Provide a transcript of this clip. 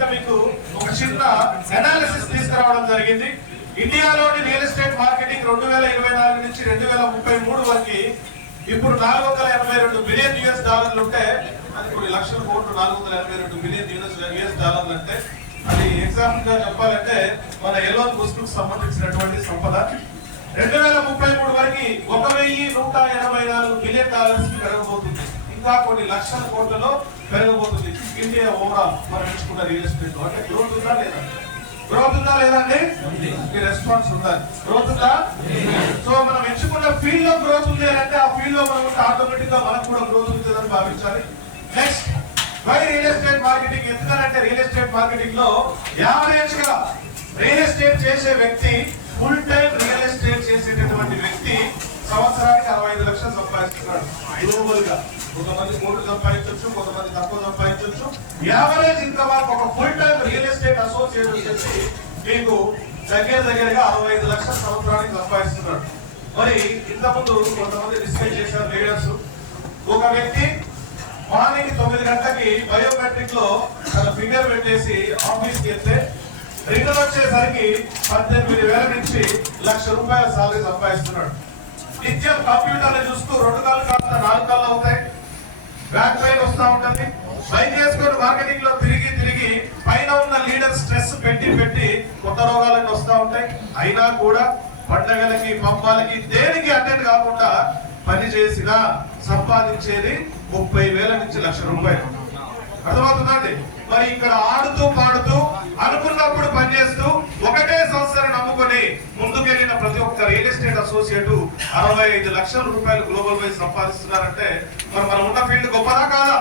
ఇంకా మీకు ఒక చిన్న అనాలిసిస్ తీసుకురావడం జరిగింది. ఇండియాలోని రియల్ ఎస్టేట్ మార్కెటింగ్ 2024 నుంచి 2033 వరకు ఇప్పుడు $482 బిలియన్ ఉంటే అది కొన్ని లక్షల కోట్లు. $482 బిలియన్ అంటే అది ఎగ్జాంపుల్ గా చెప్పాలంటే మన ఎలోన్ ముస్క్ సంబంధించినటువంటి సంపద 2033 వరకు $1,184 బిలియన్ పెరగబోతుంది. ఇంకా కొన్ని లక్షల కోట్లలో పెరగబోతుంది. ఇండియా ఓవరాల్ మనం ఎంచుకున్న రియల్ ఎస్టేట్ అంటే గ్రోత్ ఉందా లేదా? గ్రోత్ ఉందా లేదండి? మీ రెస్పాన్స్ ఉండాలి. గ్రోత్ ఉందా? సో మనం ఎంచుకున్న ఫీల్డ్ లో గ్రోత్ ఉంది అంటే ఆ ఫీల్డ్ లో మనం ఆటోమేటిక్ గా మనకు కూడా గ్రోత్ ఉంటుందని భావించాలి. Next why real estate marketing? ఎందుకంటే రియల్ ఎస్టేట్ మార్కెటింగ్ లో యావరేజ్ గా రియల్ ఎస్టేట్ చేసే వ్యక్తి, ఫుల్ టైం రియల్ ఎస్టేట్ చేసేటటువంటి వ్యక్తి సంవత్సరానికి 65 లక్షలు సంపాదిస్తున్నాడు గ్లోబల్ గా. కొంతమంది కోట్లు సంపాదించవచ్చు, కొంతమంది తక్కువ సంపాదించవచ్చు. యావరేజ్ ఇన్కమ్ ఒక full time real estate associate వచ్చేసి మీకు దగ్గరగా 65 లక్షల సంవత్సరానికి సంపాదిస్తున్నాడు. మరి ఇంతకుముందు కొంతమంది డిస్కస్ చేశారు లీడర్స్. ఒక వ్యక్తి మార్నింగ్ 9 గంటలకి బయోమెట్రిక్ లో తన ఫింగర్ పెట్టేసి ఆఫీస్కి వెళ్తే రిటర్న్ వచ్చేసరికి 18,000 నుంచి ₹1,00,000 సాలరీ సంపాదిస్తున్నాడు. నిత్యం కంప్యూటర్ చూస్తూ 2 కళ్ళు కాస్త 4 కళ్ళు అవుతాయి. బ్యాక్ పెయిన్ వస్తూ ఉంటుంది. బైక్ వేసుకొని మార్కెటింగ్ లో తిరిగి పైన ఉన్న లీడర్ స్ట్రెస్ పెట్టి కొత్త రోగాలన్నీ వస్తూ ఉంటాయి. అయినా కూడా పండగలకి, పంపాలకి దేనికి అటెండ్ కాకుండా పని చేసినా సంపాదించేది 30,000 నుంచి ₹1,00,000. అర్థమవుతుందండి? మరి ఇక్కడ ఆడుతూ పాడుతూ అనుకున్నప్పుడు పనిచేస్తూ ఒకటే సంస్థను నమ్ముకొని ముందుకెళ్లిన ప్రతి ఒక్క రియల్ ఎస్టేట్ అసోసియేట్ ₹65 లక్షల గ్లోబల్ వైజ్ సంపాదిస్తున్నారంటే మరి మనం ఉన్న ఫీల్డ్ గొప్పదా కాదా?